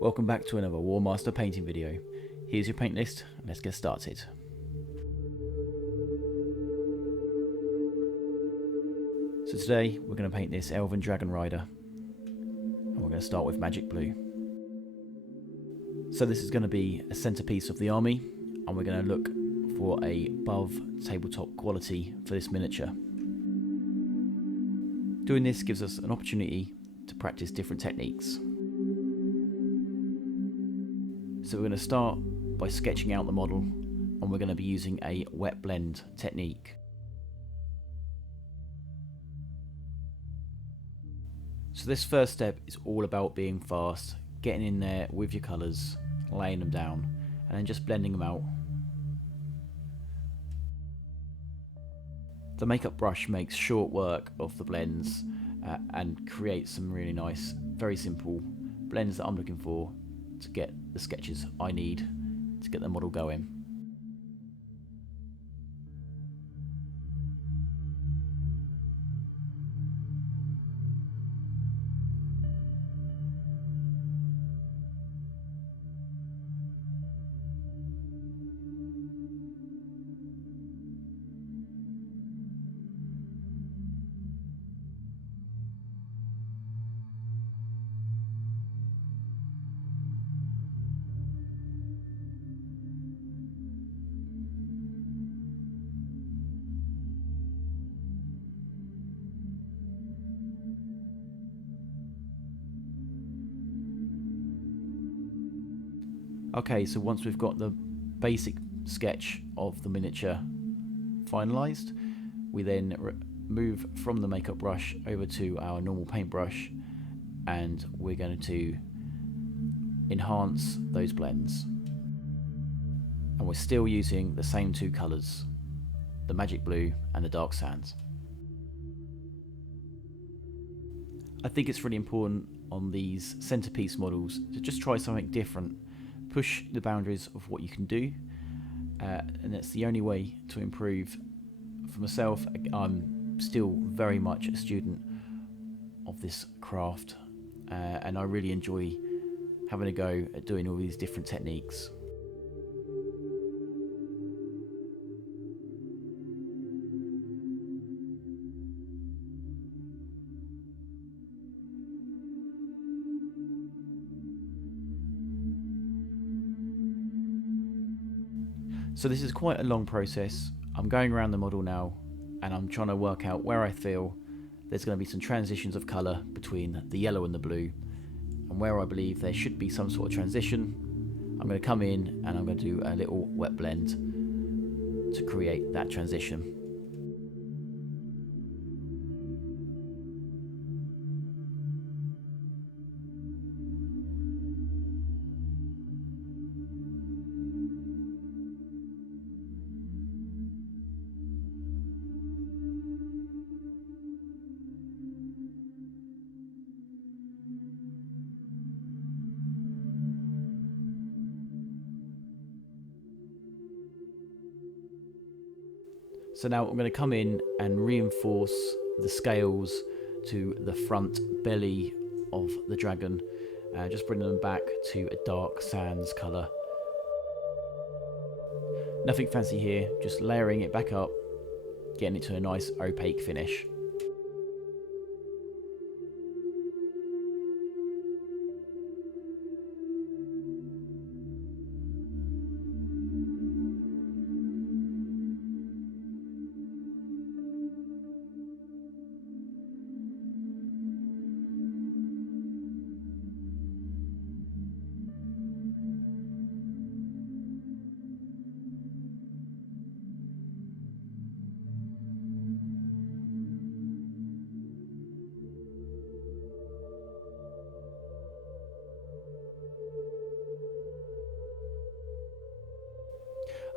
Welcome back to another War Master painting video. Here's your paint list, and let's get started. So today we're going to paint this Elven Dragon Rider, and we're going to start with magic blue. So this is going to be a centerpiece of the army, and we're going to look for a above tabletop quality for this miniature. Doing this gives us an opportunity to practice different techniques. So we're going to start by sketching out the model, and we're going to be using a wet blend technique. So this first step is all about being fast, getting in there with your colours, laying them down, and then just blending them out. The makeup brush makes short work of the blends and creates some really nice, very simple blends that I'm looking for to get the sketches I need to get the model going. Okay, so once we've got the basic sketch of the miniature finalised, we then move from the makeup brush over to our normal paintbrush, and we're going to enhance those blends. And we're still using the same two colours, the magic blue and the dark sands. I think it's really important on these centerpiece models to just try something different. Push the boundaries of what you can do, and that's the only way to improve. For myself, I'm still very much a student of this craft, and I really enjoy having a go at doing all these different techniques. So this is quite a long process. I'm going around the model now, and I'm trying to work out where I feel there's going to be some transitions of colour between the yellow and the blue, and where I believe there should be some sort of transition, I'm going to come in and I'm going to do a little wet blend to create that transition. So now I'm going to come in and reinforce the scales to the front belly of the dragon, just bringing them back to a dark sands colour. Nothing fancy here, just layering it back up, getting it to a nice opaque finish.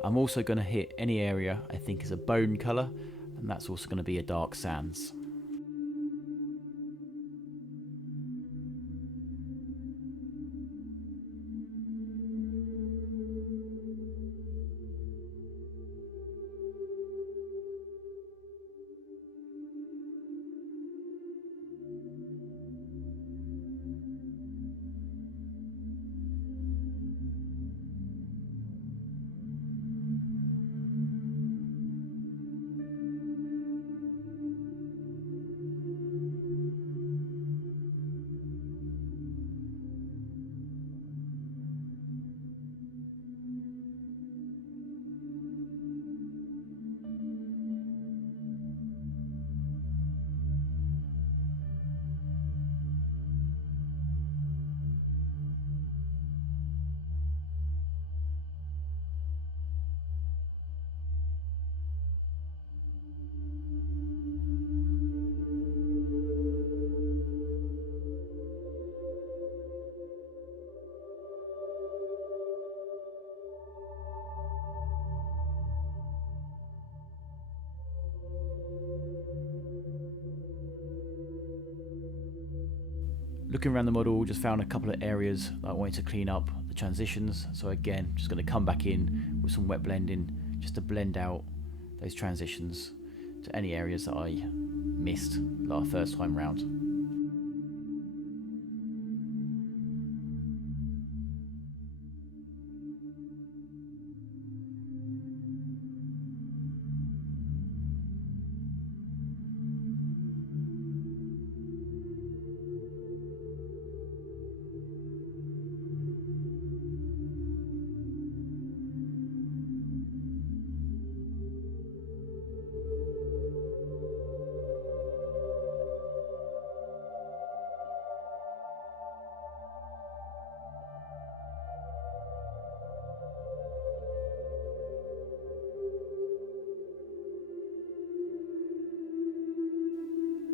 I'm also going to hit any area I think is a bone colour, and that's also going to be a dark sands. Looking around the model, just found a couple of areas that I wanted to clean up the transitions. So again, just going to come back in with some wet blending just to blend out those transitions to any areas that I missed the first time round.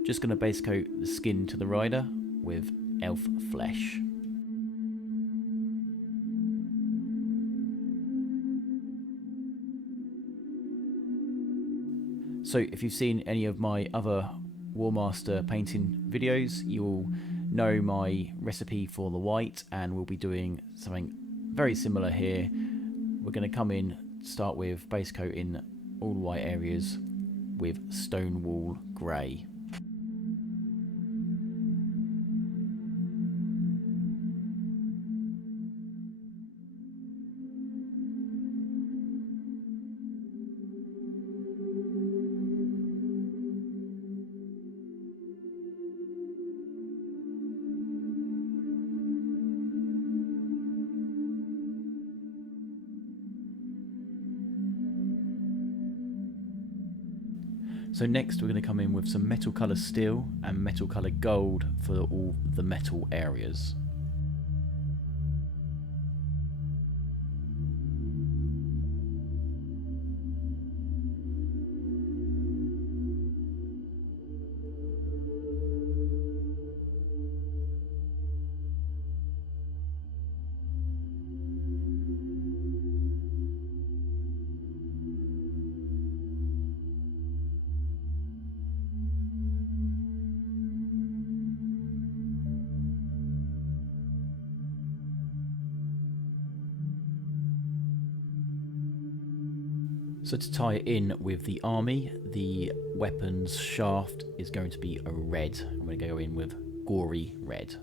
Just going to base coat the skin to the rider with elf flesh. So if you've seen any of my other Warmaster painting videos, you'll know my recipe for the white, and we'll be doing something very similar here. We're going to come in, start with base coating all white areas with Stonewall Grey. So next we're going to come in with some metal colour steel and metal colour gold for all the metal areas. So to tie it in with the army, the weapon's shaft is going to be a red. I'm going to go in with gory red.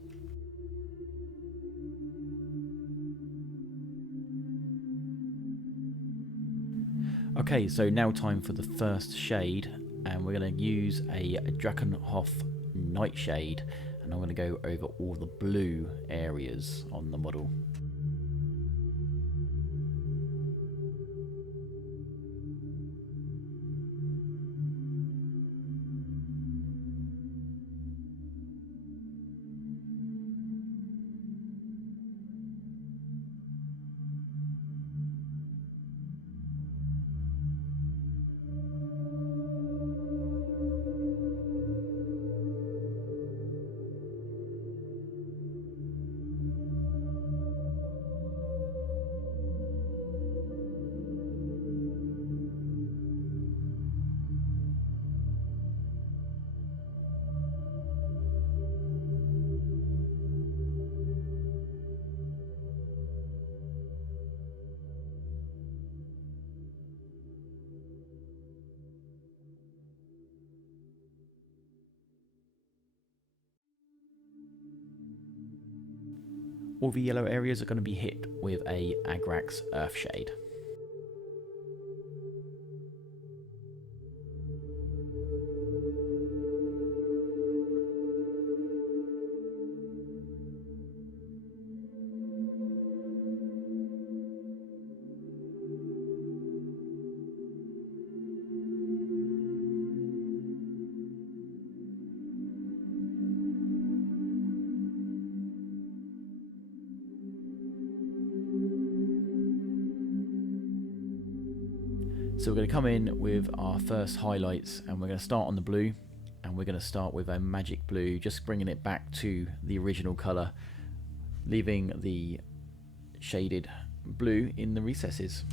Okay, so now time for the first shade, and we're going to use a Drakenhof Nightshade, and I'm going to go over all the blue areas on the model. All the yellow areas are going to be hit with a Agrax Earthshade. So we're going to come in with our first highlights, and we're going to start on the blue, and we're going to start with a magic blue, just bringing it back to the original colour, leaving the shaded blue in the recesses.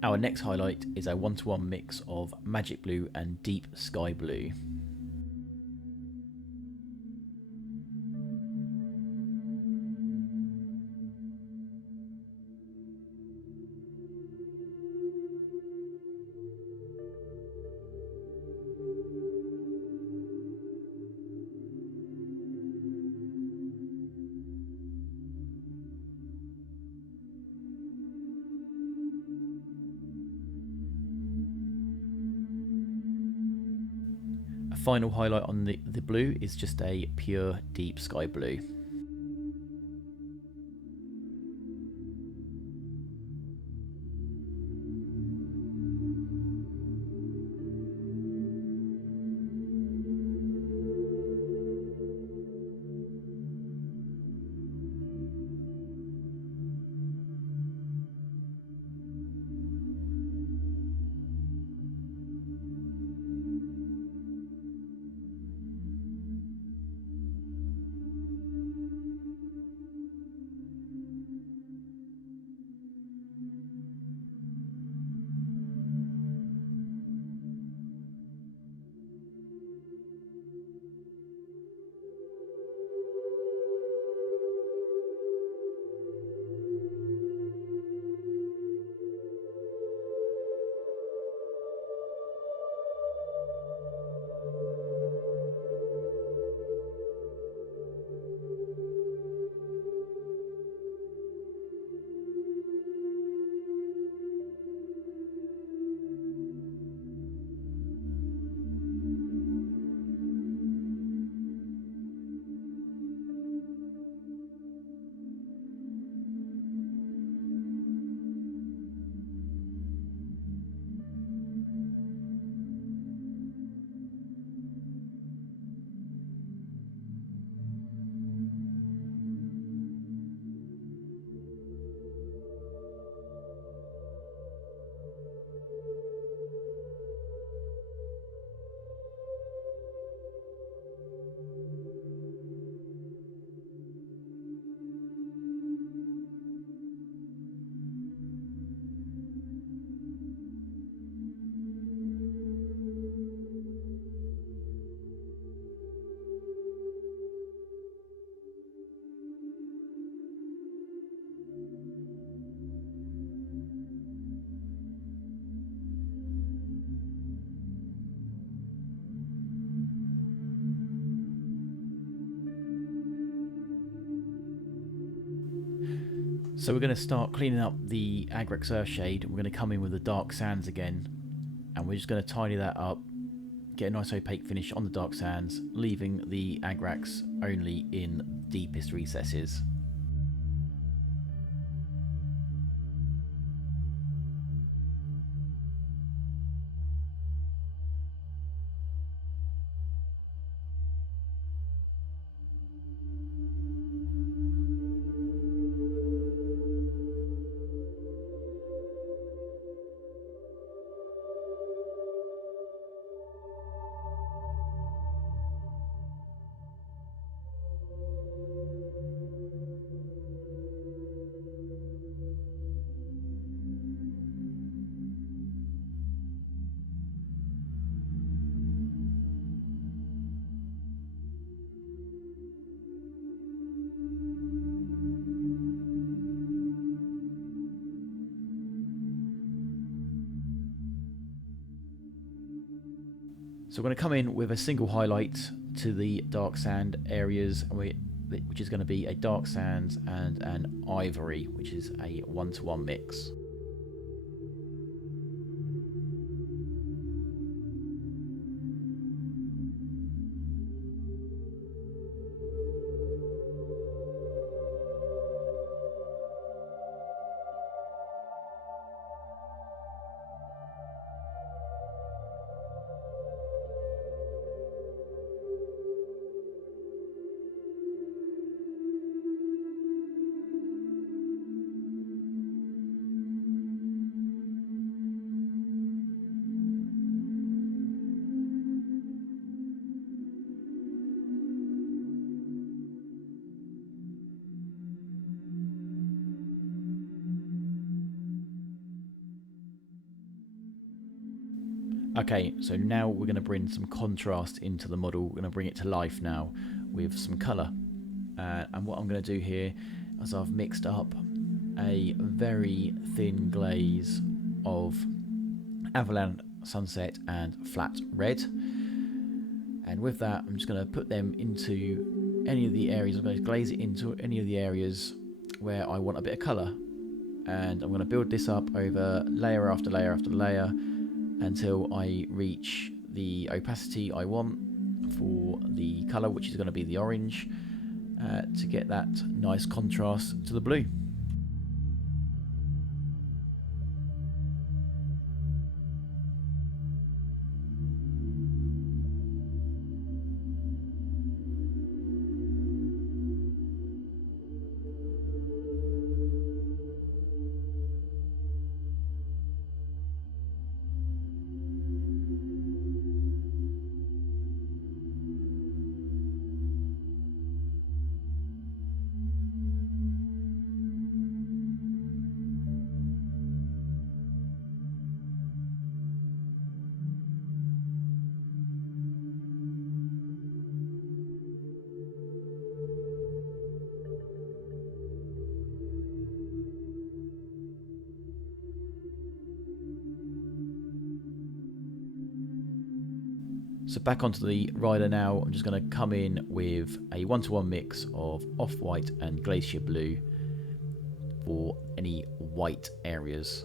Our next highlight is a 1-to-1 mix of magic blue and deep sky blue. A final highlight on the blue is just a pure deep sky blue. So we're going to start cleaning up the Agrax Earthshade. We're going to come in with the dark sands again, and we're just going to tidy that up, get a nice opaque finish on the dark sands, leaving the Agrax only in deepest recesses. So we're going to come in with a single highlight to the dark sand areas, which is going to be a dark sands and an ivory, which is a 1-to-1 mix. Okay, so now we're going to bring some contrast into the model. We're going to bring it to life now with some colour. And what I'm going to do here is I've mixed up a very thin glaze of Avalan Sunset and Flat Red. And with that, I'm just going to put them into any of the areas. I'm going to glaze it into any of the areas where I want a bit of colour. And I'm going to build this up over layer after layer after layer until I reach the opacity I want for the colour, which is going to be the orange, to get that nice contrast to the blue. So back onto the rider now, I'm just going to come in with a 1-to-1 mix of off-white and glacier blue for any white areas.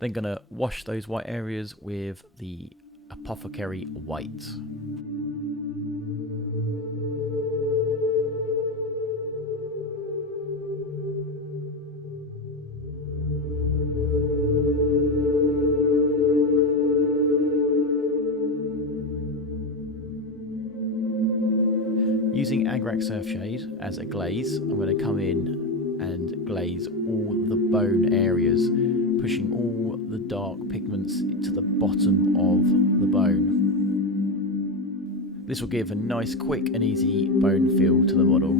Then going to wash those white areas with the Apothecary White. Using Agrak Surfshade as a glaze, I'm going to come in and glaze all the bone areas, pushing all the dark pigments to the bottom of the bone. This will give a nice, quick and easy bone feel to the model.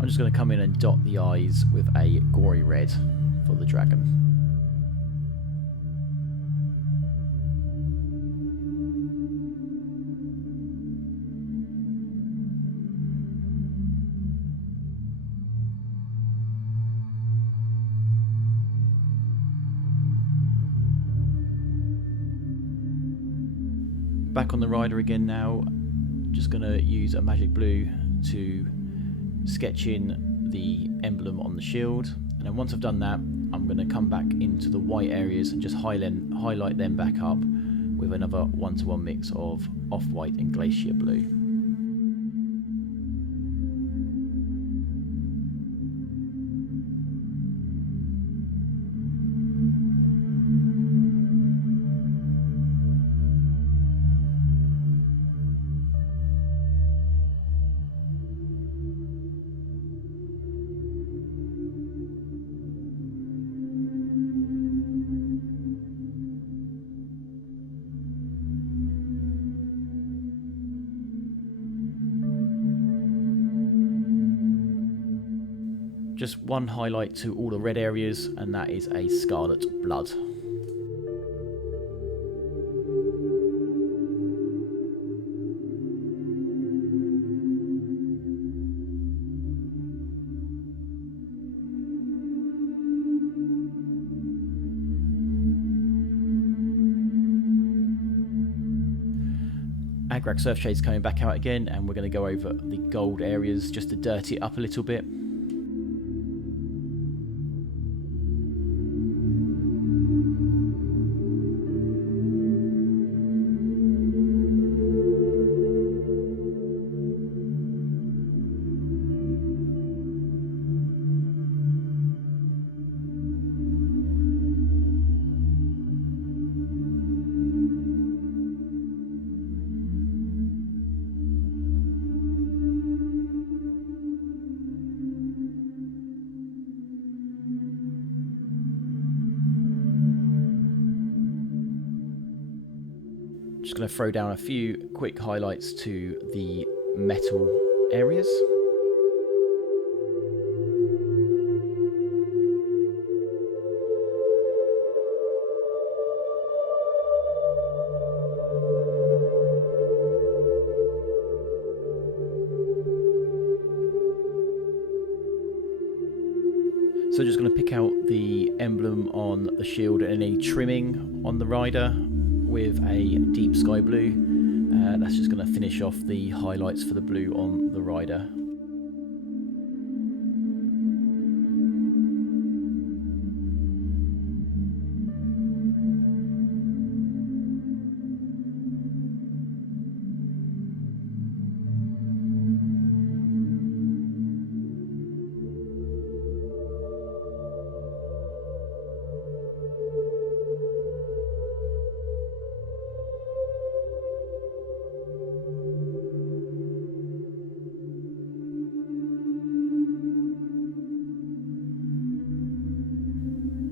I'm just going to come in and dot the eyes with a gory red for the dragon. Back on the rider again now, just going to use a magic blue to sketch in the emblem on the shield, and then once I've done that, I'm going to come back into the white areas and just highlight them back up with another 1-to-1 mix of off-white and glacier blue. just one highlight to all the red areas, and that is a scarlet blood. Agrag Surfshade's coming back out again, and we're going to go over the gold areas just to dirty it up a little bit. Just going to throw down a few quick highlights to the metal areas. So just going to pick out the emblem on the shield and any trimming on the rider with a deep sky blue. That's just going to finish off the highlights for the blue on the rider.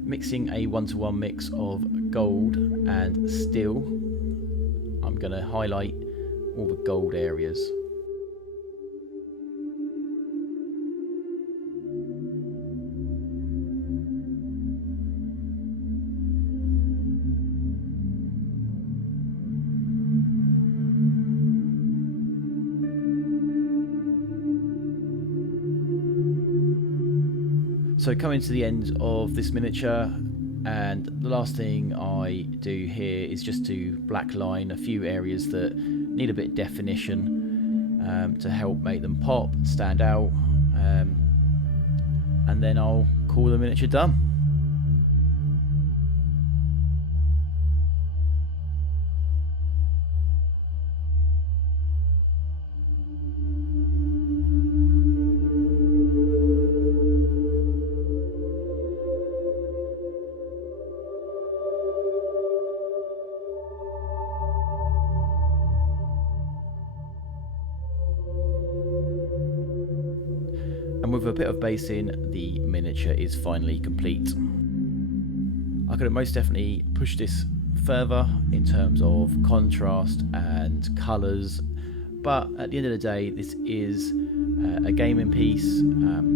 Mixing a 1-to-1 mix of gold and steel, I'm going to highlight all the gold areas. So coming to the end of this miniature, and the last thing I do here is just to black line a few areas that need a bit of definition to help make them pop, stand out, and then I'll call the miniature done. And with a bit of basing, the miniature is finally complete. I could have most definitely pushed this further in terms of contrast and colours, but at the end of the day, this is a gaming piece.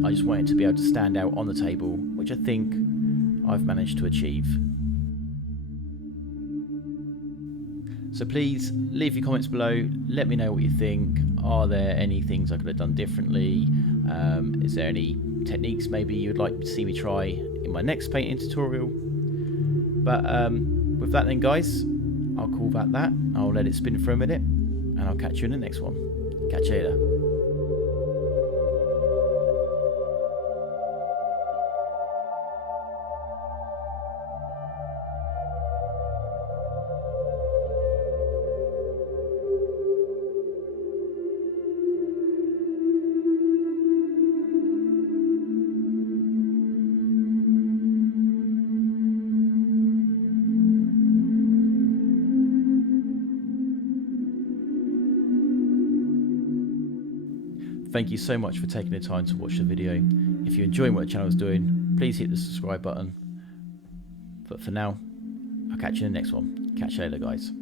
I just want it to be able to stand out on the table, which I think I've managed to achieve. So please leave your comments below, let me know what you think. Are there any things I could have done differently? Is there any techniques maybe you'd like to see me try in my next painting tutorial? But with that then guys, I'll call that. I'll let it spin for a minute and I'll catch you in the next one. Catch you later. Thank you so much for taking the time to watch the video. If you're enjoying what the channel is doing, please hit the subscribe button. But for now, I'll catch you in the next one. Catch you later, guys.